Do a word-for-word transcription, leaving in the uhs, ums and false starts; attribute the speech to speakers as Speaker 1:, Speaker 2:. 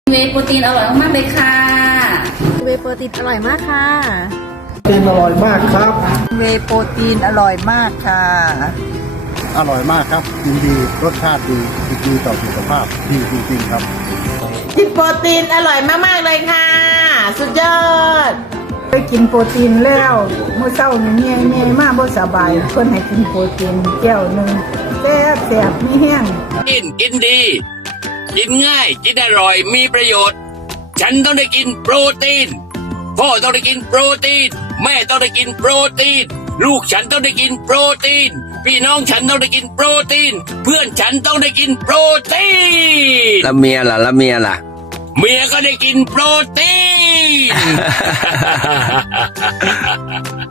Speaker 1: เวย์โปรตีนอร่อยมากเลยค่ะ
Speaker 2: เวย์โปรตีนอร่อยมากค่ะ
Speaker 3: โปรตีนอร่อยมากครับ
Speaker 4: เวย์โปรตีนอร่อยมากค่ะ
Speaker 3: อร่อยมากครับดีดีรสชาติดีดีต่อสุขภาพดีจริงๆครับ
Speaker 5: กินโปรตีนอร่อยมากๆเลยค่ะ สุดยอด
Speaker 6: ไปกินโปรตีนแล้วเมื่อเช้านี่เงี้ยเงี้ยมากบ่สบายเพิ่นให้กินโปรตีนแก้วหนึ่งแซ่บแซ่บมีแห้ง
Speaker 7: กินกินดี กินง่ายกินอร่อยมีประโยชน์ ฉันต้องได้กินโปรตีนพ่อต้องได้กินโปรตีน แม่ต้องได้กินโปรตีน ลูกฉันต้องได้กินโปรตีน พี่น้องฉันต้องได้กินโปรตีน เพื่อนฉันต้องได้กินโปรตีน
Speaker 8: แล้วเมียล่ะแล้วเมียล่ะ
Speaker 7: เมียก็ได้กินโปรตีน